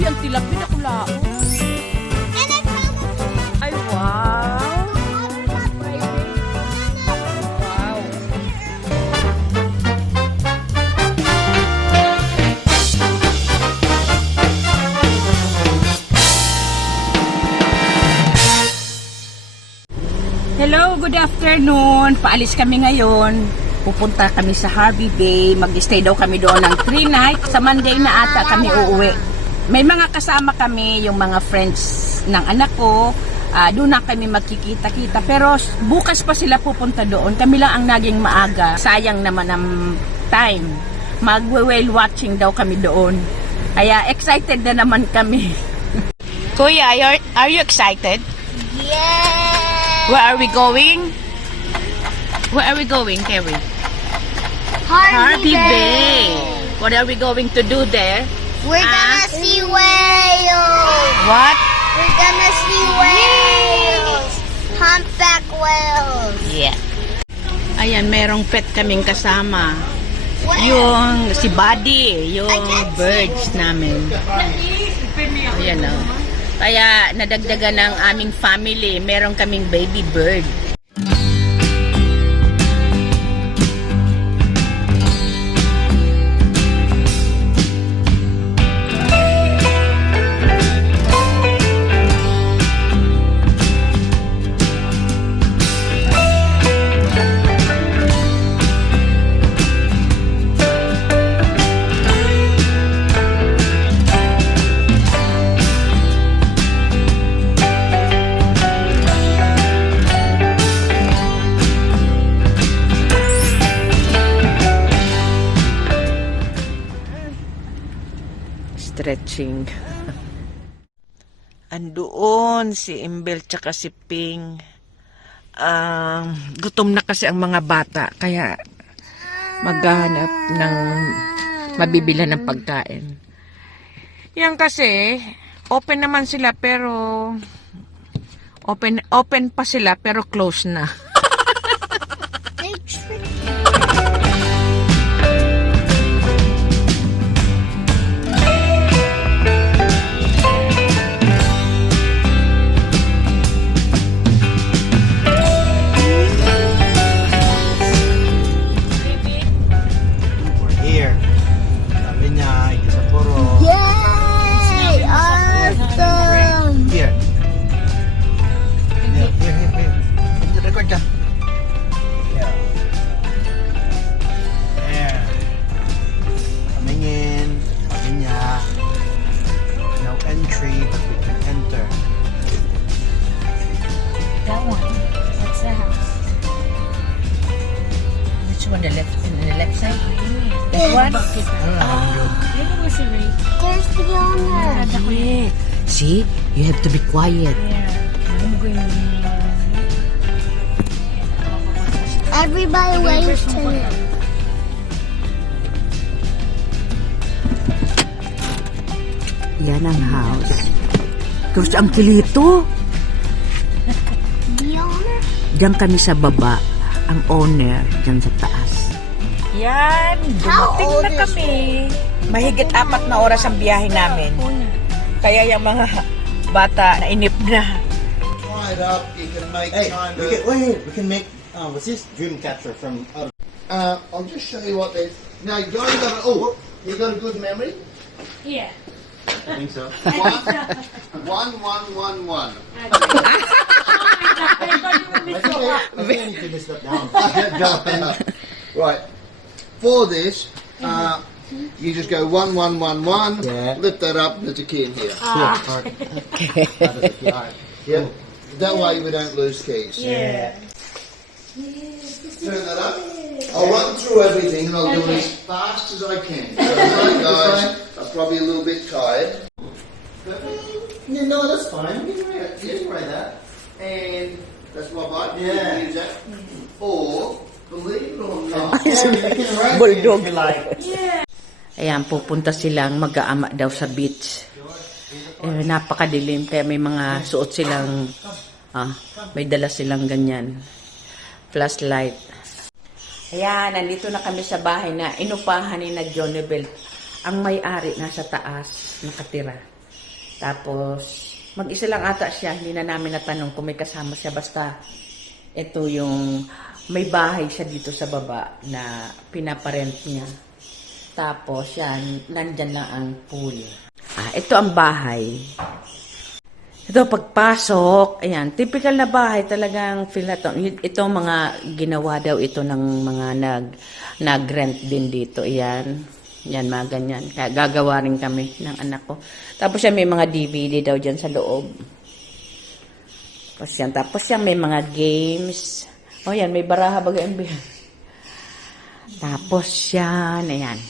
Uy, ang tilapin ako lao. Ay, wow. Wow. Hello, good afternoon. Paalis kami ngayon. Pupunta kami sa Harvey Bay. Mag-stay daw kami doon ng 3 nights. Sa Monday na ata kami uuwi. May mga kasama kami, yung mga friends ng anak ko. Doon na kami magkikita-kita. Pero bukas pa sila pupunta doon. Kami lang ang naging maaga. Sayang naman ang time. Mag-whale watching daw kami doon. Kaya excited na naman kami. Kuya, are you excited? Yeah! Where are we going? Where are we going, Kerry? Harvey Bay. What are we going to do there? We're gonna see whales. What? We're gonna see whales. Humpback whales. Yeah. Ayan, merong pet kaming kasama. Whale. Yung si Buddy, yung I can't see birds namin. Ayan o. Kaya nadagdagan ng aming family. Meron kaming baby bird. Stretching. Andoon si Imbel tsaka si Ping. Gutom na kasi ang mga bata kaya maghanap ng mabibila ng pagkain. Yan kasi open naman sila pero open pa sila pero close na. Yay! Awesome! Here. Here. Record ka. Yeah. There. Coming in. Sabi niya. No entry, but we can enter. That one. What's the house? Which one? The left side? That one? There's the owner. Wait. See? You have to be quiet. Everybody waves to him. Yan ang house. Tapos ang kilito. The owner? Diyan kami sa baba. Ang owner diyan sa taas. Yan. Dumating na kami. Mahigit 4 na oras ang biyahe namin. Kaya yung mga bata nainip na. Try it up. You can make kind of. We can make. What's this? Dreamcatcher from. I'll just show you what they. Now you got a. Oh, you got a good memory. I think so. 1, 1, 1, 1, 1. I think I need to list that down. Right. For this, you just go 1, 1, 1, 1. Yeah. Lift that up. There's a key in here. Yeah. That way we don't lose keys. Yeah. Turn that up. I'll run through everything and I'll do it as fast as I can. So, sorry guys, I'm probably a little bit tired. Yeah, no, that's fine. You can write that. And that's my bike. Yeah. You can use that. Or, believe it or not, Bulldog. Like. Ayan, pupunta silang mag-aama daw sa beach. Napakadilim kaya may mga suot silang may dala silang ganyan. Flashlight. Ayan, nandito na kami sa bahay na inupahan ni na Jonabel. Ang may-ari nasa taas, nakatira. Tapos, mag-isa lang ata siya. Hindi na namin natanong kung may kasama siya. Basta, ito yung may bahay siya dito sa baba na pinaparent niya. Tapos, yan, nandyan lang ang pool. Ito ang bahay. Ito, pagpasok, ayan, typical na bahay talagang feel na to. Itong mga ginawa daw ito ng mga nag-rent din dito. Ayan, yan, mga ganyan. Kaya gagawa rin kami ng anak ko. Tapos yan, may mga DVD daw dyan sa loob. Tapos yan, may mga games. O yan, may baraha baga. Tapos yan, ayan.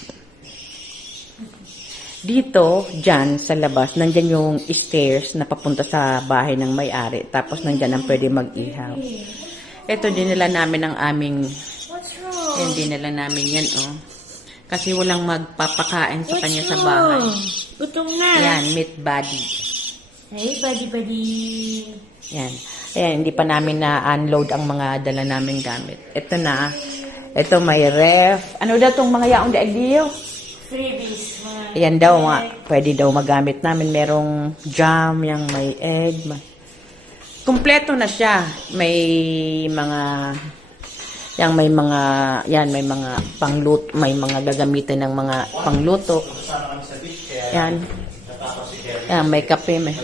Dito, dyan, sa labas, nandyan yung stairs na papunta sa bahay ng may-ari. Tapos nandyan ang pwede mag-ihaw. Ito, dinala namin ang aming... Yan, dinala namin yan, oh. Kasi walang magpapakain sa kanya sa bahay. Gutom na. Yan, meat body. Hey, buddy. Yan. Ayan, hindi pa namin na-unload ang mga dala naming gamit. Ito na. Ito, may ref. Ano daw itong mga yaong daigdiyo? Freebies. Ayan daw, pwede daw magamit namin. Merong jam, yung may egg. Kompleto na siya. May mga pangluto, may mga gagamitin ng mga pangluto. Yan. Yan, may kape, may.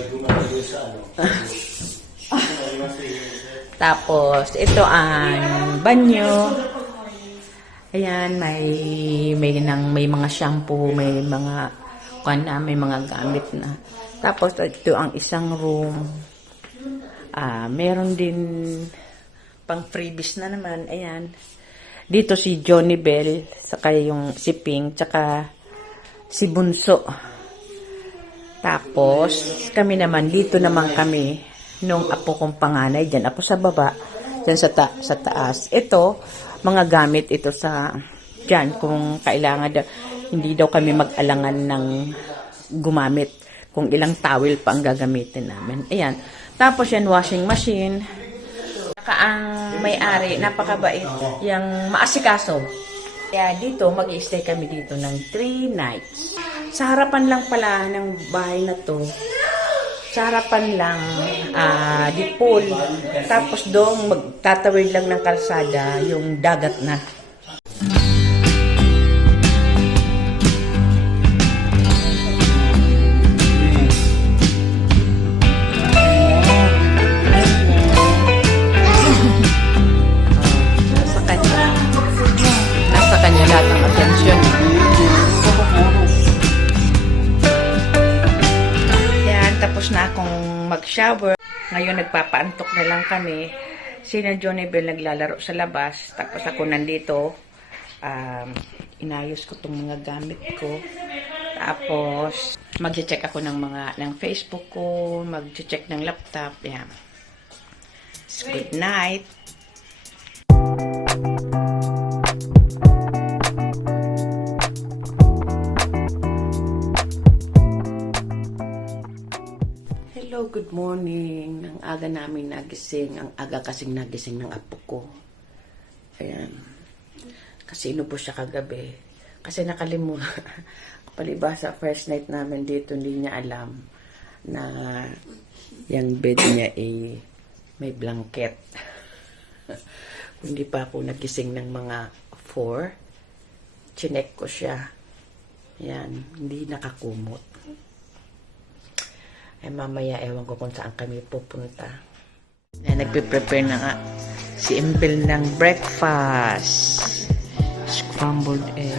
Tapos, ito ang banyo. Ayan, may mga shampoo, may mga may mga gamit na. Tapos ito ang isang room. Meron din pang freebies na naman. Ayan. Dito si Johnny Bell, saka yung si Pink, saka si Bunso. Tapos kami naman, dito naman kami nung apo kong panganay, dyan ako sa baba, dyan sa taas. Ito, mga gamit ito sa dyan kung kailangan daw, hindi daw kami mag-alangan ng gumamit kung ilang towel pa ang gagamitin namin. Ayan. Tapos yan, washing machine. Saka ang may-ari, napakabait, yung maasikaso. Kaya dito, mag-i-stay kami dito ng 3 nights. Sa harapan lang pala ng bahay na to, sa harapan lang, di pool. Tapos doon, magtatawid lang ng kalsada, yung dagat na. Nasa kanya lahat ng atensyon. Tapos na akong mag-shower. Ngayon nagpapaantok na lang kami. Sina Johnny Bell naglalaro sa labas. Tapos ako nandito. Inayos ko itong mga gamit ko. Tapos mag-check ako ng Facebook ko. Mag-check ng laptop. Yan. Good night. Hello, good morning. Ang aga namin nagising. Ang aga kasing nagising ng apo ko. Ayan. Kasi inubo siya kagabi. Kasi nakalimutan. Palibasa, first night namin dito, hindi niya alam na yung bed niya may blanket. Hindi pa ako nagising ng mga 4. Chinek ko siya. Ayan. Hindi nakakumot. Mamaya, ewan ko kung saan kami pupunta. Nagpe-prepare na nga si Impel ng breakfast. Scrambled egg.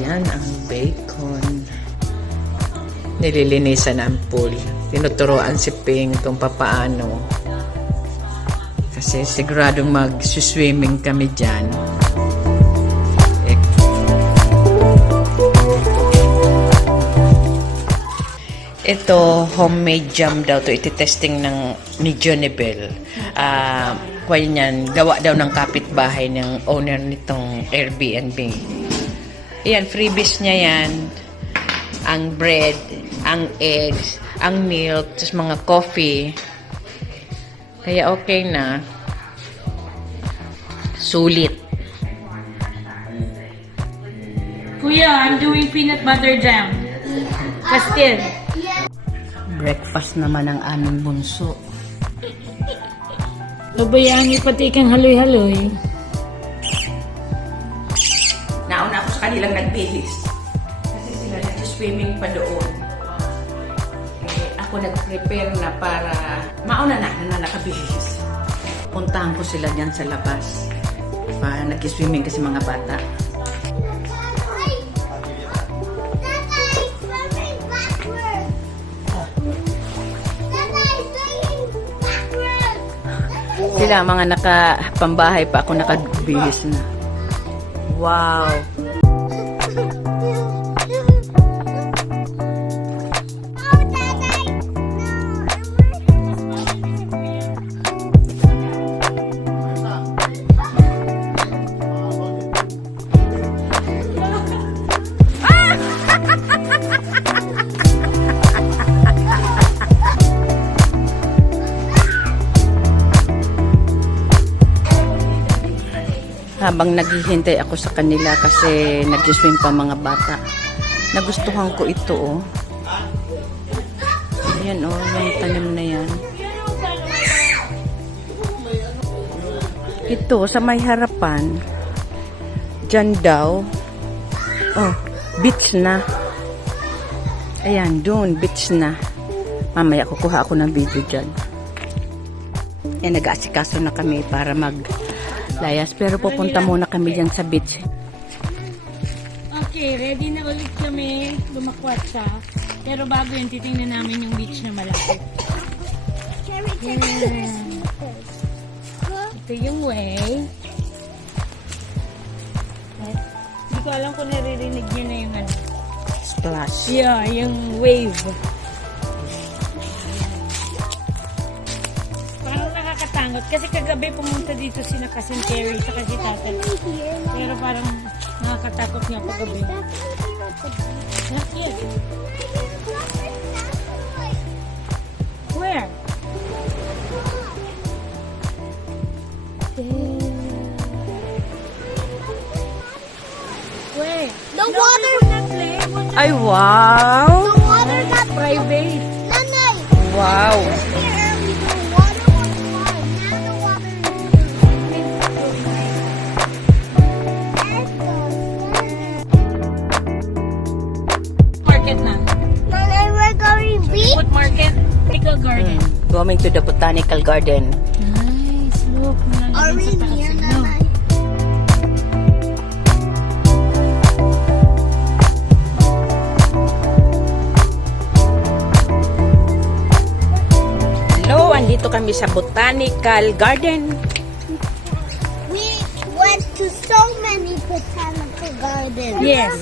Ayan ang bacon. Nililinisan ang pool. Tinuturoan si Ping kung papaano. Kasi siguradong mag-swimming kami dyan. Ito, homemade jam daw to. Iti-testing ni Johnny Bell. Kaya niyan, gawa daw ng kapitbahay ng owner nitong Airbnb. Ayan, freebies niya yan. Ang bread, ang eggs, ang milk, tapos mga coffee. Kaya okay na. Sulit. Yeah, I'm doing peanut butter jam. Castile. Breakfast naman ang aming bunso. Pabayaan niyo pati kang haloy-haloy. Nauna ako sa kanilang nagbihis. Kasi sila nag-swimming pa doon. Ako nag-prepare na para mauna na nakabihis. Puntahan ko sila dyan sa labas. Nag-swimming kasi mga bata. Sila mga nakapambahay pa, ako nakabihis na. Wow! Habang naghihintay ako sa kanila kasi nag-swim pa mga bata. Nagustuhan ko ito, oh. Ayan, oh, yung tanim na yan. Ito, sa may harapan, dyan daw, oh, beach na. Ayan, doon, beach na. Mamaya kukuha ako ng video dyan. Ayan, nag-aasikaso na kami para layas, pero pupunta muna kami dyan sa beach. Okay, ready na ulit kami lumakwat siya. Pero bago yun, titingnan namin yung beach na malaki. Yeah. Ito yung way. Hindi ko alam kung naririnig niyo na yung ano. Splash. Yeah, yung wave. Parang nakakatangot. Kasi kagabi pumunta dito si Cousin Terry sa kasi tatay. Pero parang nakakatakot niya paggabi. Not yet. Where? Where? The water. Ay, wow! The water got Private. Nanay. Wow! Here, the water was fine. Now the water Market na. Nanay, we're going beach. Food market. Pickle garden. Going to the botanical garden. Nice. Look, Are we nalalagyan sa taas near, sila. Nanay? Hello, andito kami sa botanical garden. We went to so many botanical gardens. Yes.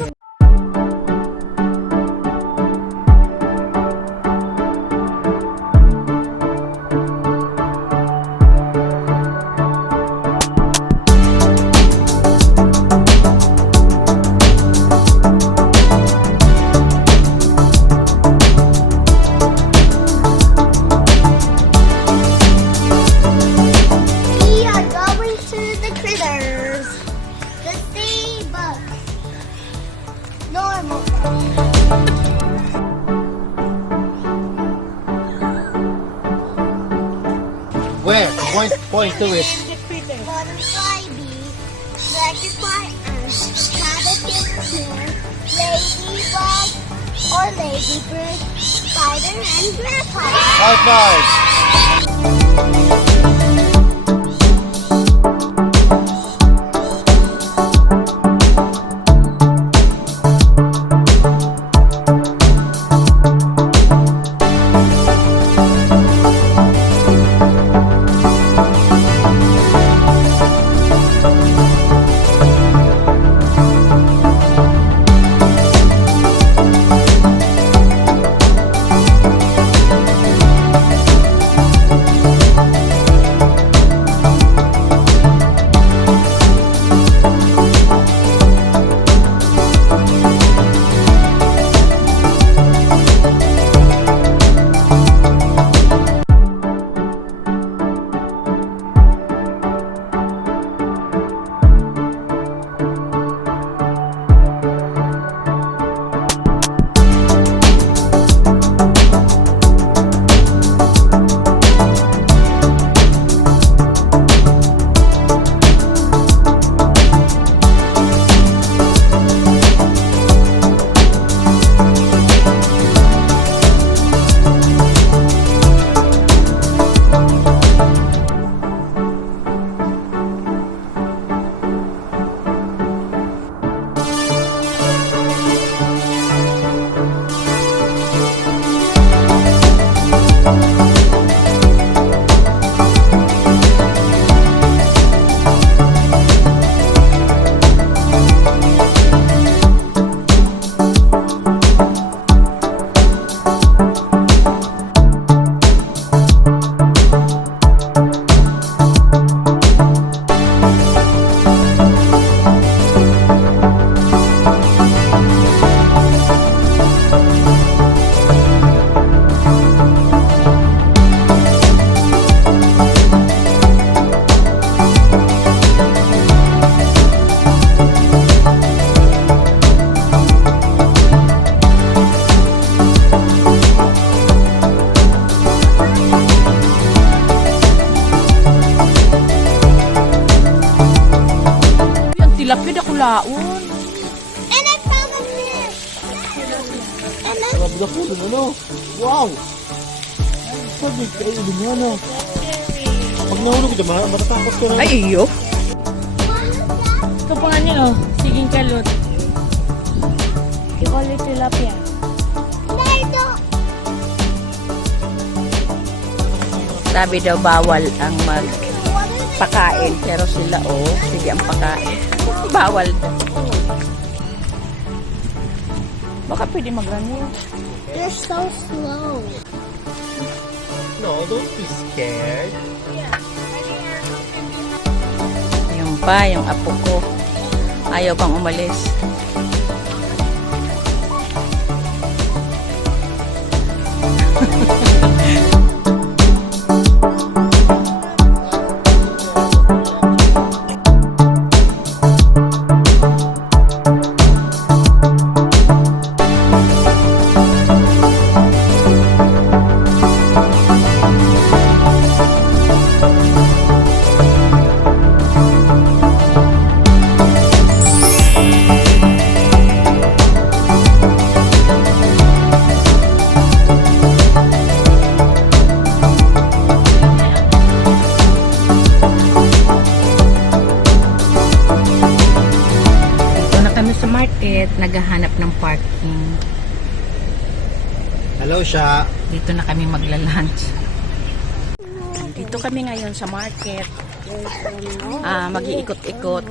We are going to the critters. The sea bugs. Normal. Where? Point to it. Butterfly bee, dragonfly ant, caterpillar, ladybug, or ladybird, spider, and grasshopper. High five. tilapia na kulaon. And I found a fish. And then Grabe na po, ano? Wow! Sabi kayo, ano? Pag nahulog ka, matatakot ka na. Ay, iyo. Ito pa nga niya, oh. Siging kalot. You call it tilapia. I don't. Sabi daw bawal ang magpakain. Pero sila, oh, sige ang pakain. Bawal daw. Baka pwede mag-run. You're so slow. No, don't be scared. Yung pa, yung apo ko. Ayaw pang umalis. Market, naghahanap ng parking. Hello, Sha. Dito na kami magla-lunch. Dito kami ngayon sa market. Mag-iikot-ikot.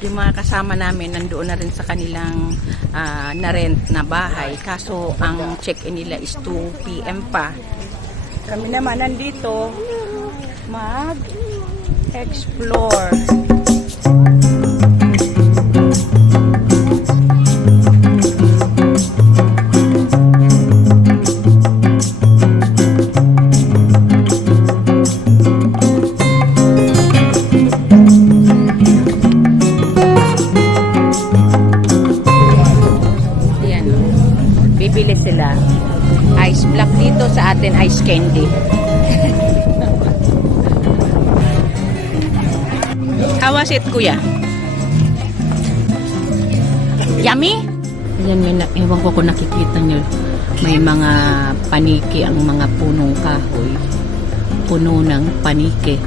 Yung mga kasama namin nandoon na rin sa kanilang na-rent na bahay. Kaso ang check-in nila is 2 PM pa. Kami naman nandito mag-explore. Bibili sila. Ice block dito, sa atin ice candy. How was it, kuya? Yummy? Yan, ewan ko kung nakikita nyo. May mga paniki ang mga punong kahoy. Puno ng paniki.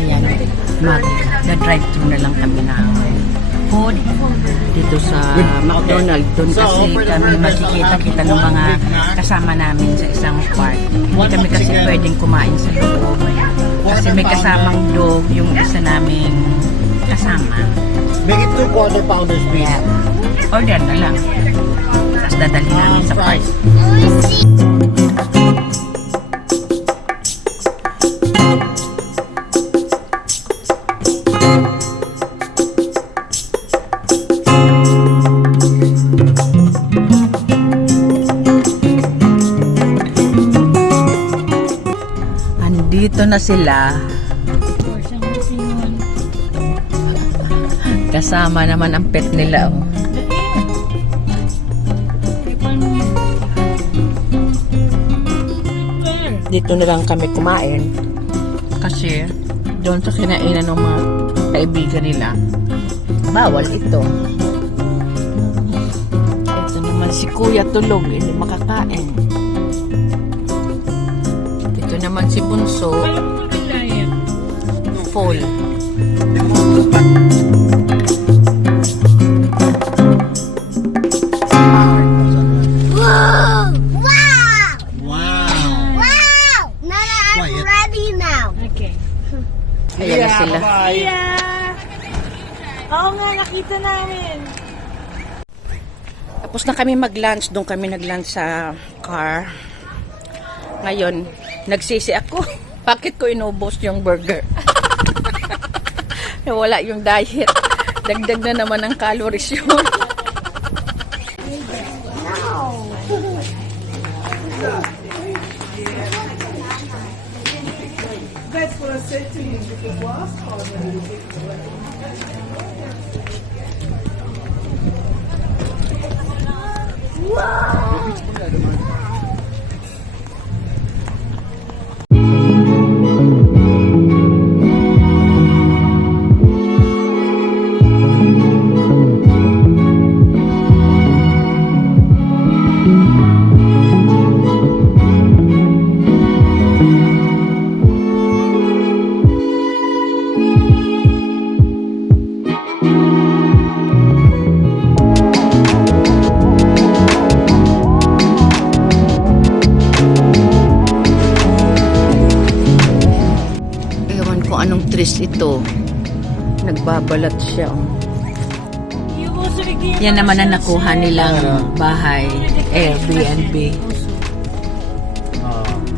Ayan, mag-drive-thru na lang kami ng food dito sa McDonald's. Doon kasi kami makikita-kita ng mga kasama namin sa isang park. Hindi kami kasi pwedeng kumain sa loob. Kasi may kasamang dog yung isa naming kasama. Make it 2 quarter pounders, please. Yeah. Order na lang. Tapos dadali namin sa park. Dito na sila. Kasama naman ang pet nila. Oh. Dito na lang kami kumain. Kasi doon sa kinainan ng mga kaibigan nila, bawal ito. Ito naman si Kuya tulog, hindi makakain. Ito naman si Bunso, full. Wow! Wow. Wow! Nana, I'm Quiet. ready now. Okay. Ayan na sila. Bye. Oo nga, nakita namin. Tapos na kami mag-lunch. Doon kami nag-lunch sa car. Ngayon, nagsisi ako. Bakit ko inubos yung burger? Wala yung diet. Dagdag na naman ang calories yun. kung anong trees ito. Nagbabalat siya. Oh. Yan naman ang nakuha nilang bahay, Airbnb.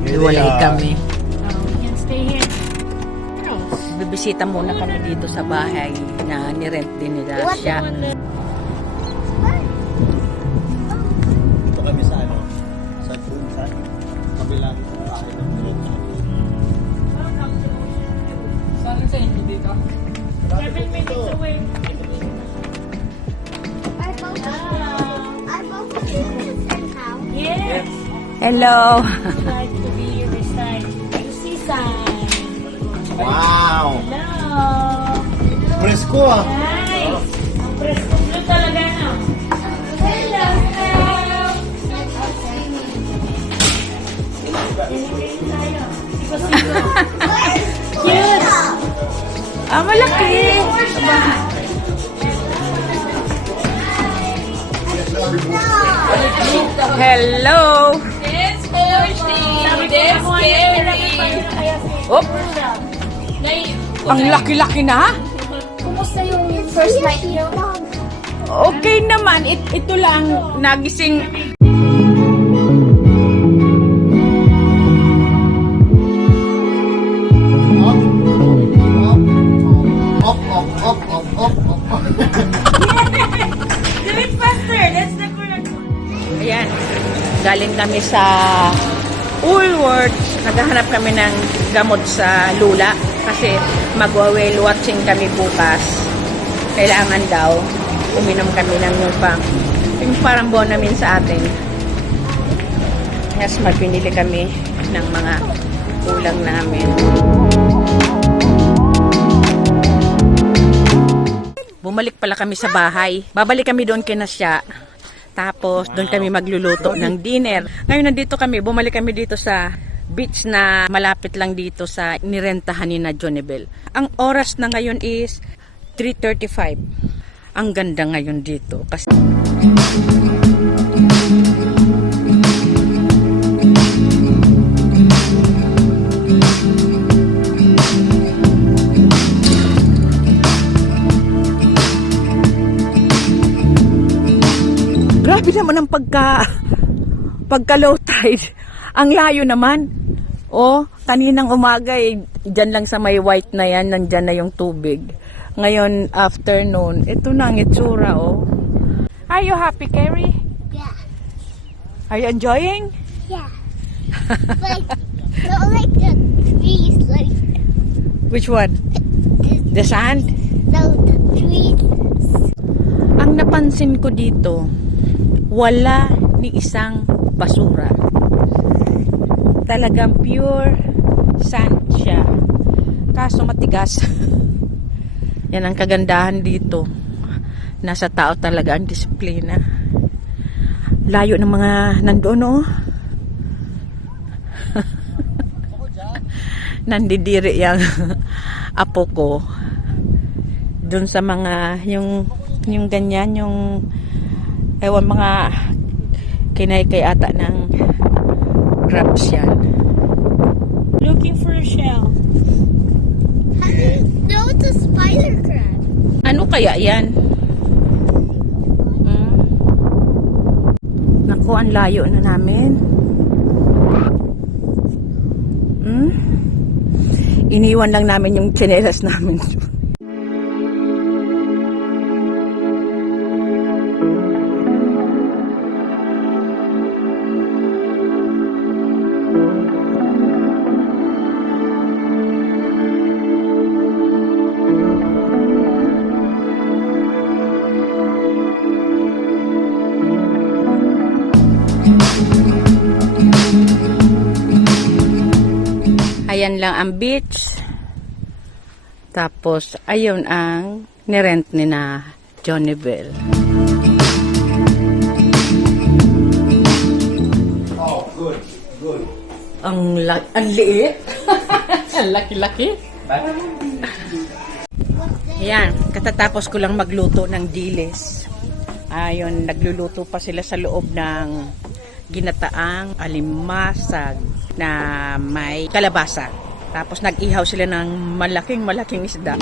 Iwalay kami. We can stay here. Bibisita muna kami dito sa bahay na nirent din nila What? siya. Ito kami sa ano, sa dun sa kabilang bahay ng Toronto. 7 minutes away. Are both of you in the same house? Yes. Hello! Like to be this side. Seaside. Wow! Hello. Presko ah! Nice. Ang presko blue talaga na. Hello. Cute. Ah, malaki! Hello! Op! Ang laki-laki na! Kumusta yung first night niyo? Okay naman, ito lang, nagising. Up, up, up, up, up, up. Do it faster. That's the correct one. Ayan, galing kami sa Woolworths. Naghahanap kami ng gamot sa lula kasi magwa-whale watching kami bukas. Kailangan daw uminom kami ng yung parang bonamin sa atin. Yes, magpinili kami ng mga ulang namin. Bumalik pala kami sa bahay. Babalik kami doon kina siya. Tapos doon kami magluluto ng dinner. Ngayon nandito kami, bumalik kami dito sa beach na malapit lang dito sa nirentahan ni na Jonibel. Ang oras na ngayon is 3:35. Ang ganda ngayon dito kasi grabe naman ang pagka low tide. Ang layo naman. Oh, kaninang umaga dyan lang sa may white na yan, nandyan na yung tubig. Ngayon, afternoon, ito na ang itsura, oh. Are you happy, Carrie? Yeah. Are you enjoying? Yeah. Like, not like the trees, like Which one? The sand? no, the trees. Ang napansin ko dito, wala ni isang basura. Talagang pure sand siya. Kaso matigas. Yan ang kagandahan dito. Nasa tao talaga ang disiplina. Layo ng mga nandoon, oh. Nandidiri yung apo ko. Doon sa mga, yung ganyan, yung ewan mga kinaykay ata ng crabs yan. Looking for a shell. How do you know it's a spider crab? Ano kaya yan? Naku, ang layo na namin. Iniwan lang namin yung tsinelas namin. Ayan lang ang beach. Tapos, ayun ang nirent ni na Jonibel. Oh, good, good. Ang liit. Ang laki-laki. Ayan, katatapos ko lang magluto ng dilis. Ayun, nagluluto pa sila sa loob ng ginataang alimasag na may kalabasa. Tapos nag-ihaw sila ng malaking isda.